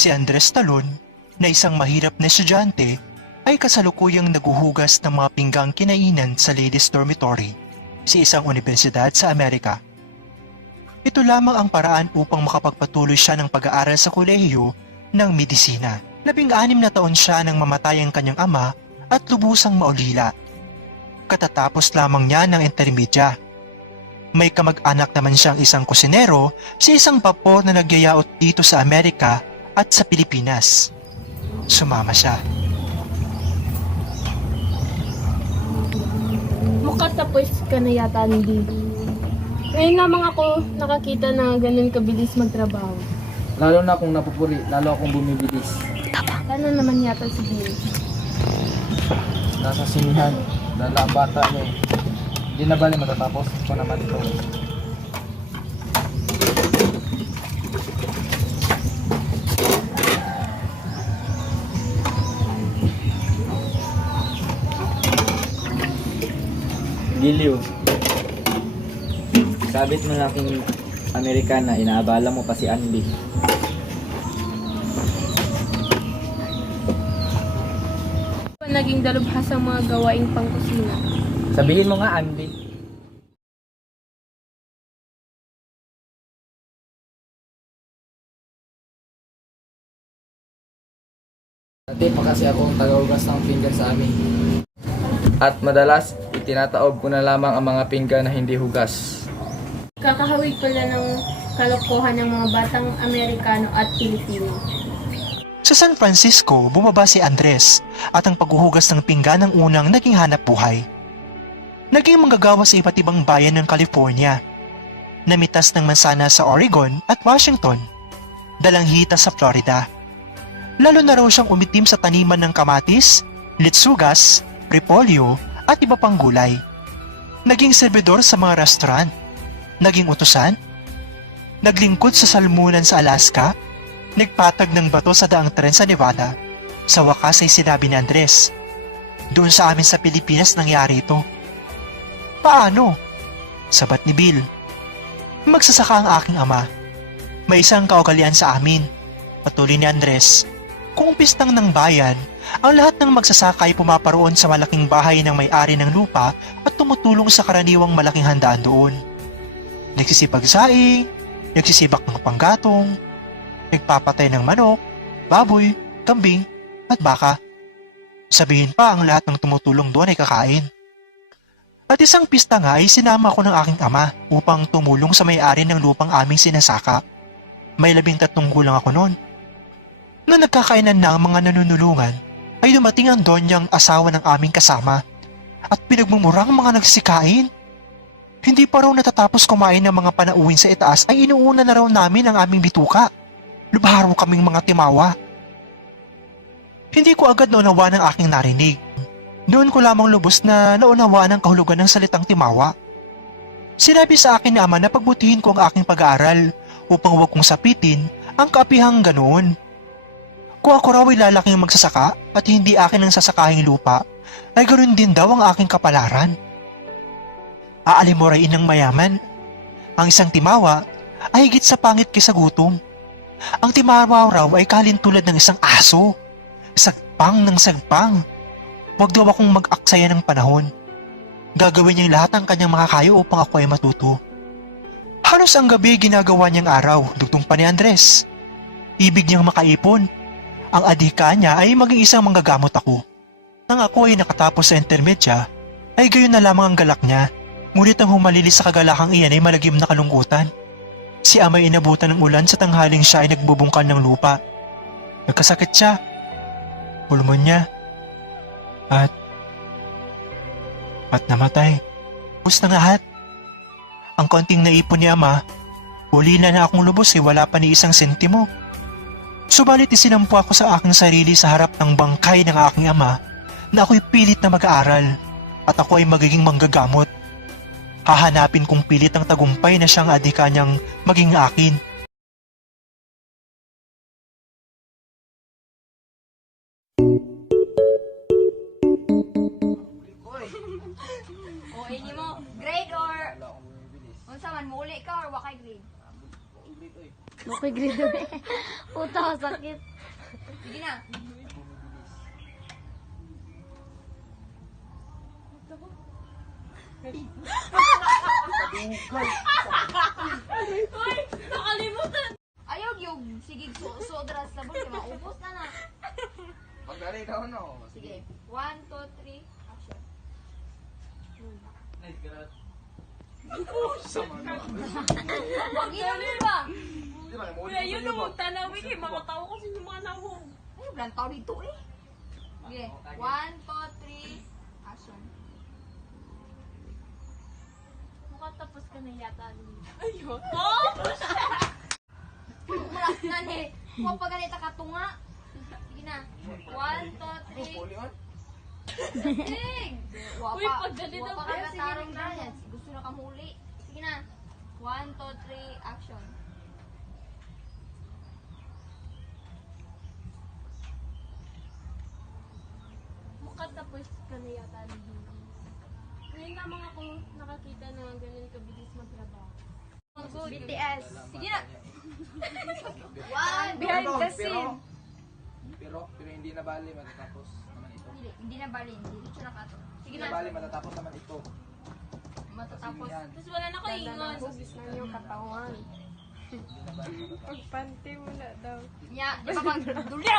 Si Andres Talon, na isang mahirap na estudyante, ay kasalukuyang naguhugas ng mga pinggang kinainan sa ladies dormitory sa isang universidad sa Amerika. Ito lamang ang paraan upang makapagpatuloy siya ng pag-aaral sa kolehiyo ng medisina. 16 na taon siya nang mamatay ang kanyang ama at lubusang maulila. Katatapos lamang niya ng intermedia. May kamag-anak naman siyang isang kusinero sa isang vapor na nagyayaot dito sa Amerika at sa Pilipinas. Sumama siya. Makatapos ka na yata, hindi. Ngayon lamang ako nakakita na ganun kabilis magtrabaho. Lalo na kung napupuri, lalo akong bumibilis. Ano naman yata si Bill? Nasa sinihan, dala ang bata niya. Hindi na bali matatapos ko naman ito. Giliw. Sabit mo laking Amerikana, inaabala mo pa si Andy. Naging dalubhas ang mga gawaing pangkusina. Sabihin mo nga, Andy. Dati pa kasi akong tagaugas ng pinggan sa amin. At madalas, itinataob ko na lamang ang mga pinggan na hindi hugas. Kakahawig pala ng kalokohan ng mga batang Amerikano at Pilipino. Sa San Francisco, bumaba si Andres at ang paghuhugas ng pinggan ang unang naging hanap buhay. Naging manggagawa sa iba't ibang bayan ng California. Namitas ng mansana sa Oregon at Washington. Dalanghita sa Florida. Lalo na raw siyang umitim sa taniman ng kamatis, litsugas, repolyo at iba pang gulay. Naging serbidor sa mga restaurant. Naging utusan. Naglingkod sa salmunan sa Alaska. Nagpatag ng bato sa daang tren sa Nevada. Sa wakas ay sinabi ni Andres, "Doon sa amin sa Pilipinas nangyari ito." "Paano?" Sabat ni Bill. "Magsasaka ang aking ama. May isang kaugalian sa amin." Patuloy ni Andres. "Kung pistang ng bayan, ang lahat ng magsasaka ay pumaparoon sa malaking bahay ng may-ari ng lupa at tumutulong sa karaniwang malaking handaan doon. Nagsisipag-saing, nagsisibak ng panggatong, nagpapatay ng manok, baboy, kambing, at baka. Sabihin pa ang lahat ng tumutulong doon ay kakain. At isang pista nga ay sinama ko ng aking ama upang tumulong sa may-ari ng lupang aming sinasaka. May 13 gulang ako noon. Nung nagkakainan na ang mga nanunulungan, ay dumating ang donyang asawa ng aming kasama at pinagmumurang mga nagsisikain. Hindi pa raw natatapos kumain ng mga panauwin sa itaas ay inuuna na raw namin ang aming bituka. Lubharo kaming mga timawa. Hindi ko agad naunawa ng aking narinig. Noon ko lamang lubos na naunawaan ang kahulugan ng salitang timawa. Sinabi sa akin ni ama na pagbutihin ko ang aking pag-aaral upang huwag kong sapitin ang kaapihang ganoon. Kung ako raw ay lalaking magsasaka at hindi akin ang sasakahing lupa, ay ganoon din daw ang aking kapalaran. Aalimurain ng mayaman. Ang isang timawa ay higit sa pangit kaysa gutom. Ang timawa raw ay kalintulad ng isang aso. Sagpang ng sagpang. Huwag daw akong mag-aksaya ng panahon. Gagawin niyang lahat ang kanyang makakayo upang ako ay matuto. Halos ang gabi ginagawa niyang araw, dugtong pa ni Andres. Ibig niyang makaipon. Ang adhika niya ay maging isang manggagamot ako. Nang ako ay nakatapos sa intermedia, ay gayon na lamang ang galak niya. Ngunit ang humalili sa kagalakang iyan ay malagim na kalungkutan. Si ama ay inabutan ng ulan sa tanghaling siya ay nagbubungkal ng lupa. Nagkasakit siya. Pulmonya. At namatay. Tapos na lahat. Ang konting naipon ni ama, huli na akong lubos ay wala pa ni isang sentimo. Subalit isinampu ako sa aking sarili sa harap ng bangkay ng aking ama na ako'y pilit na mag-aaral at ako ay magiging manggagamot. Hahanapin kong pilit ang tagumpay na siyang adhika niyang maging akin. O, ini mo, grade or unsa man muli ka or wa kay grade? Okay, grade. Puta, sakit. Sige na. Ayaw yung sige sodra sa sabon kaya maubos na na. Pagdali ka no. Sige. 1, 2, 3, action. Nice, garat. Wag yun ba? Kuya, yun o. Tanawin eh, makatawa ko sa inyong mga nawong. Ay, walang tao dito eh. Sige. 1, 2, 3, action. Makatapos ka na yata. Malas na ni. Kung pa ganita ka tunga. Sige na. 1, 2, 3. Sig! Uy, pag ganito Wapa ba? ka Sige, tarong sige. na. Gusto na ka muli. Sige na. 1, 2, 3, action. Makatapos ka na yata. Ngayon lamang ako nakakita na ganun kabilis magtrabaho. BTS. Sige na. 1, Behind the scene. Pero hindi na bali matatapos naman ito. Hindi na bali. Hindi rin na kato. Sige Hindi na na. bali matatapos naman ito. Matatapos. Yan. Tapos wala na ko ingon. na yung katawan. Hindi na bali matatapos. Pagpanty mo na daw. Nya, di ba pag dulya?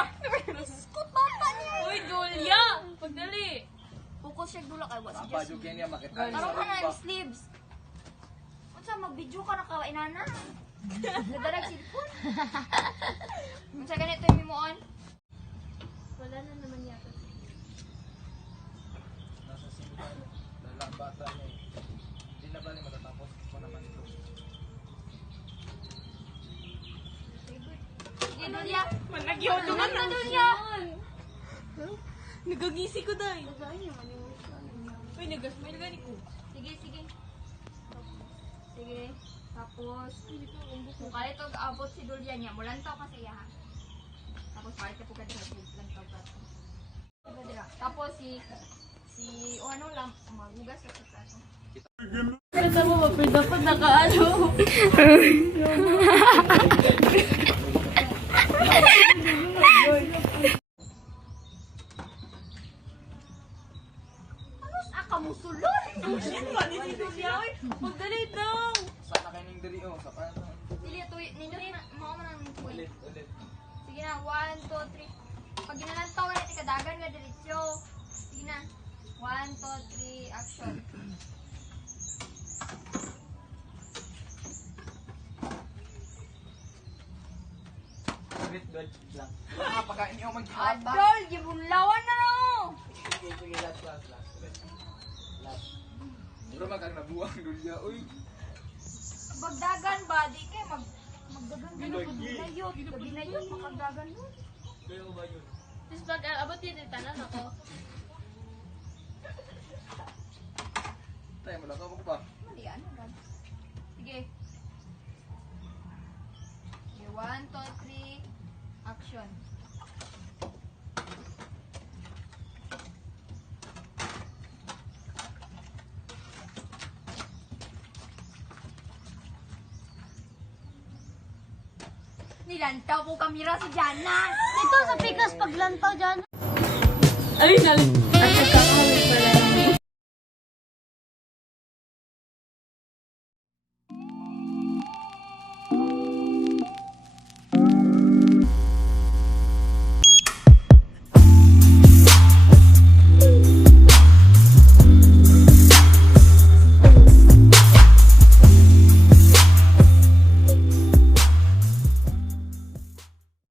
Biskot bata niya. Uy, Julia! Pagdali! Focus siya dula kay what Apa suggest. juga niya makita. Tarong ka na yung sleeves. Unsa mag-video ka na ka inana? Nadalag cellphone. Unsa ganito yung mimuon? Wala na naman yata. Nasa simbahan. Dalang bata niya eh. Hindi na bali matatapos ko naman ito. Sige, Dulya. Managyoto Ano na, Dulya? Nagagisi ko dahil. Uy, nagasmile gani ko. Sige, sige. Sige. Tapos, kung kaya ito abot si Dulya niya, mulantaw ka sa iya ha. Tapos, kaya ito po ka dito, lantaw ka. Tapos, si, o ano lang, magugas sa plato. Kasi mo, dapat nakaano. Ano sa kamusulon? Pagdali daw! Sana kayo ning diri oh. Sa paano? Sige, ninyo mo man ang tuwi. Ulit. Sige na, 1, 2, 3. Pag ginalantaw ka natin kadagan nga diretsyo. Sige na. 1, 2, 3, action. Ulit lang. Wala pagkain niyo mag-hata. Adol, gibunlawan na no! Sige, last. Ulit. Last. Pero magkang nabuwang dulya. Uy. Bagdagan ba? Di kay magdagan ka na pag-dinayot. Pag-dinayot, makagdagan mo. Kayo ba yun? Tapos pag abot dito, tanan ako. Tayo mo lang ako ba? Mali, ano ba? Sige. Sige, 1, 2, 3, action. Nilantaw ko kamera si Jana. Ito sa pikas paglantaw dyan. Ay, nalit.